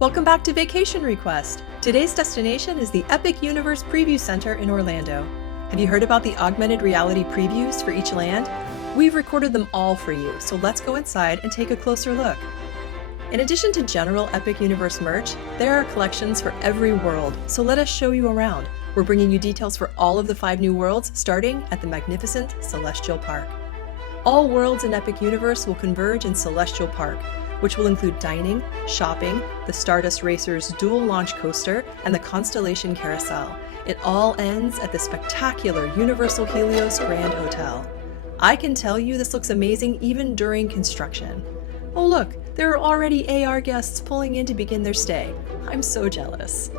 Welcome back to Vacation Request. Today's destination is the Epic Universe Preview Center in Orlando. Have you heard about the augmented reality previews for each land? We've recorded them all for you, so let's go inside and take a closer look. In addition to general Epic Universe merch, there are collections for every world, so let us show you around. We're bringing you details for all of the 5 new worlds, starting at the magnificent Celestial Park. All worlds in Epic Universe will converge in Celestial Park, which will include dining, shopping, the Stardust Racers dual launch coaster, and the Constellation Carousel. It all ends at the spectacular Universal Helios Grand Hotel. I can tell you this looks amazing even during construction. Oh look, there are already AR guests pulling in to begin their stay. I'm so jealous.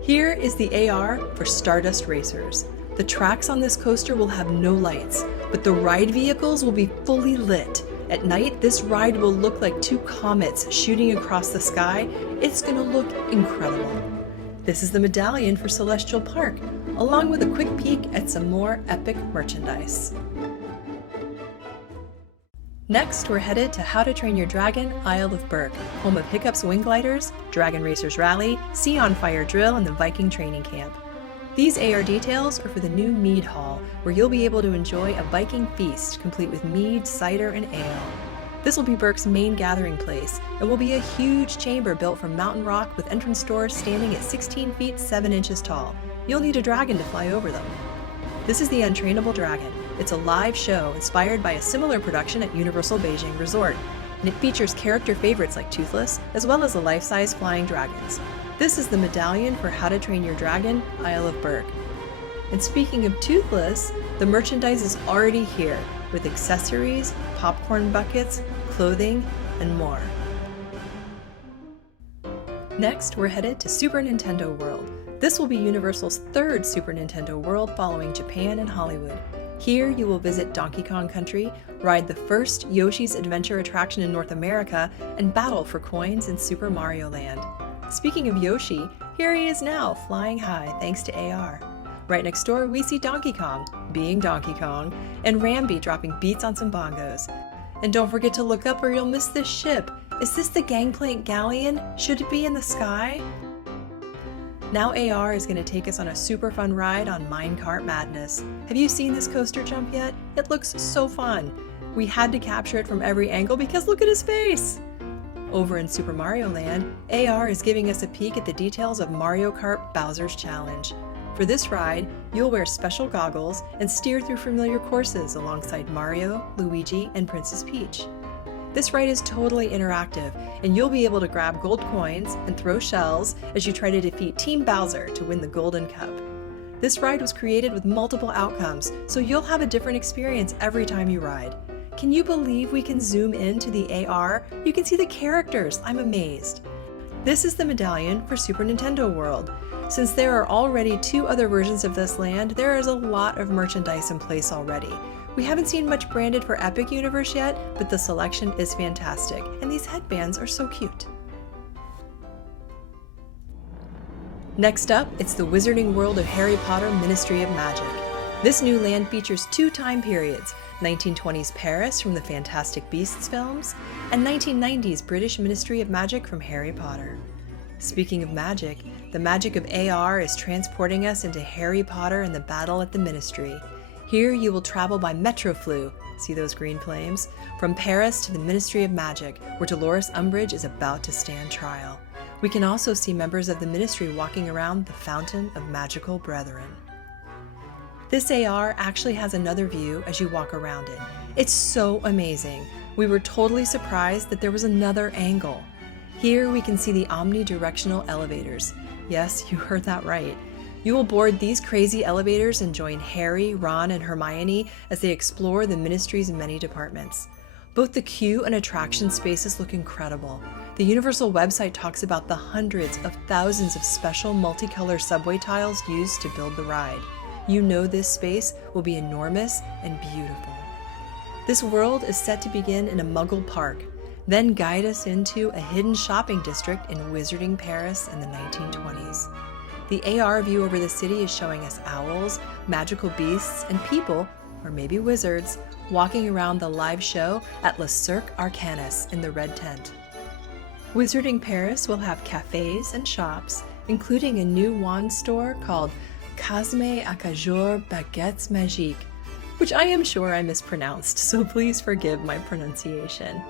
Here is the AR for Stardust Racers. The tracks on this coaster will have no lights, but the ride vehicles will be fully lit. At night, this ride will look like 2 comets shooting across the sky. It's gonna look incredible. This is the medallion for Celestial Park, along with a quick peek at some more epic merchandise. Next, we're headed to How to Train Your Dragon, Isle of Berk, home of Hiccup's Wing Gliders, Dragon Racers Rally, Sea on Fire Drill, and the Viking Training Camp. These AR details are for the new mead hall, where you'll be able to enjoy a Viking feast complete with mead, cider, and ale. This will be Berk's main gathering place, and will be a huge chamber built from mountain rock with entrance doors standing at 16 feet 7 inches tall. You'll need a dragon to fly over them. This is the Untrainable Dragon. It's a live show inspired by a similar production at Universal Beijing Resort, and it features character favorites like Toothless, as well as the life-size flying dragons. This is the medallion for How to Train Your Dragon, Isle of Berk. And speaking of Toothless, the merchandise is already here, with accessories, popcorn buckets, clothing, and more. Next, we're headed to Super Nintendo World. This will be Universal's 3rd Super Nintendo World following Japan and Hollywood. Here you will visit Donkey Kong Country, ride the first Yoshi's Adventure attraction in North America, and battle for coins in Super Mario Land. Speaking of Yoshi, here he is now, flying high thanks to AR. Right next door, we see Donkey Kong, being Donkey Kong, and Rambi dropping beats on some bongos. And don't forget to look up or you'll miss this ship. Is this the Gangplank Galleon? Should it be in the sky? Now AR is going to take us on a super fun ride on Minecart Madness. Have you seen this coaster jump yet? It looks so fun. We had to capture it from every angle because look at his face! Over in Super Mario Land, AR is giving us a peek at the details of Mario Kart Bowser's Challenge. For this ride, you'll wear special goggles and steer through familiar courses alongside Mario, Luigi, and Princess Peach. This ride is totally interactive, and you'll be able to grab gold coins and throw shells as you try to defeat Team Bowser to win the Golden Cup. This ride was created with multiple outcomes, so you'll have a different experience every time you ride. Can you believe we can zoom into the AR? You can see the characters. I'm amazed. This is the medallion for Super Nintendo World. Since there are already 2 other versions of this land, there is a lot of merchandise in place already. We haven't seen much branded for Epic Universe yet, but the selection is fantastic, and these headbands are so cute. Next up, it's the Wizarding World of Harry Potter Ministry of Magic. This new land features 2 time periods, 1920s Paris from the Fantastic Beasts films, and 1990s British Ministry of Magic from Harry Potter. Speaking of magic, the magic of AR is transporting us into Harry Potter and the battle at the Ministry. Here you will travel by Metroflu, see those green flames, from Paris to the Ministry of Magic, where Dolores Umbridge is about to stand trial. We can also see members of the Ministry walking around the Fountain of Magical Brethren. This AR actually has another view as you walk around it. It's so amazing. We were totally surprised that there was another angle. Here we can see the omnidirectional elevators. Yes, you heard that right. You will board these crazy elevators and join Harry, Ron, and Hermione as they explore the Ministry's many departments. Both the queue and attraction spaces look incredible. The Universal website talks about the hundreds of thousands of special multicolor subway tiles used to build the ride. You know this space will be enormous and beautiful. This world is set to begin in a Muggle park, then guide us into a hidden shopping district in Wizarding Paris in the 1920s. The AR view over the city is showing us owls, magical beasts, and people, or maybe wizards, walking around the live show at Le Cirque Arcanus in the red tent. Wizarding Paris will have cafes and shops, including a new wand store called Casme Acajor Baguettes Magiques, which I am sure I mispronounced, so please forgive my pronunciation.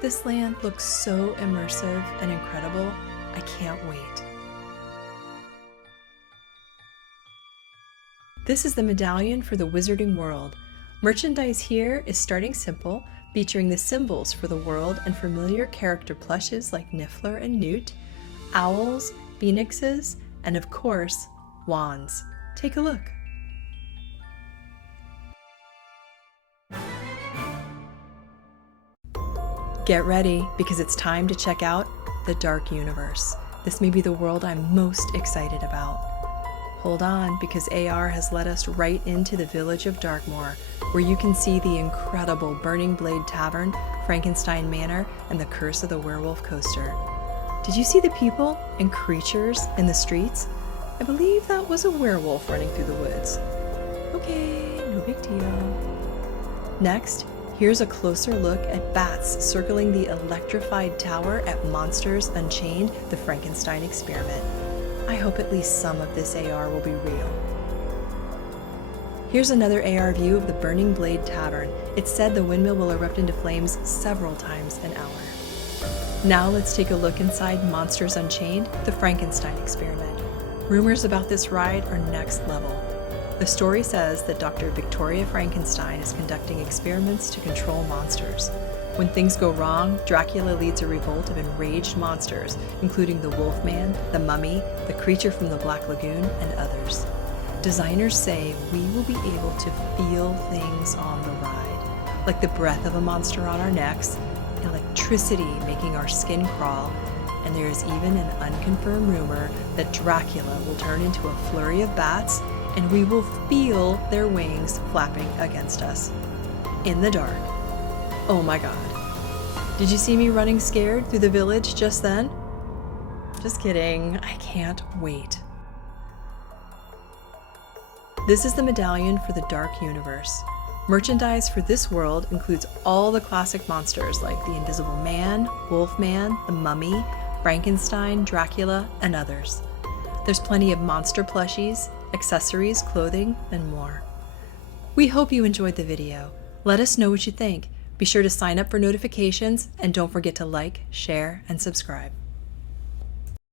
This land looks so immersive and incredible, I can't wait. This is the medallion for the Wizarding World. Merchandise here is starting simple, featuring the symbols for the world and familiar character plushes like Niffler and Newt, owls, phoenixes, and of course, wands. Take a look. Get ready, because it's time to check out the Dark Universe. This may be the world I'm most excited about. Hold on, because AR has led us right into the village of Darkmoor, where you can see the incredible Burning Blade Tavern, Frankenstein Manor, and the Curse of the Werewolf Coaster. Did you see the people and creatures in the streets? I believe that was a werewolf running through the woods. Okay, no big deal. Next, here's a closer look at bats circling the electrified tower at Monsters Unchained, the Frankenstein Experiment. I hope at least some of this AR will be real. Here's another AR view of the Burning Blade Tavern. It's said the windmill will erupt into flames several times an hour. Now let's take a look inside Monsters Unchained, the Frankenstein Experiment. Rumors about this ride are next level. The story says that Dr. Victoria Frankenstein is conducting experiments to control monsters. When things go wrong, Dracula leads a revolt of enraged monsters, including the Wolfman, the Mummy, the creature from the Black Lagoon, and others. Designers say we will be able to feel things on the ride, like the breath of a monster on our necks, electricity making our skin crawl, and there is even an unconfirmed rumor that Dracula will turn into a flurry of bats and we will feel their wings flapping against us. In the dark. Oh my god. Did you see me running scared through the village just then? Just kidding, I can't wait. This is the medallion for the Dark Universe. Merchandise for this world includes all the classic monsters like the Invisible Man, Wolfman, the Mummy, Frankenstein, Dracula, and others. There's plenty of monster plushies, accessories, clothing, and more. We hope you enjoyed the video. Let us know what you think. Be sure to sign up for notifications and don't forget to like, share, and subscribe.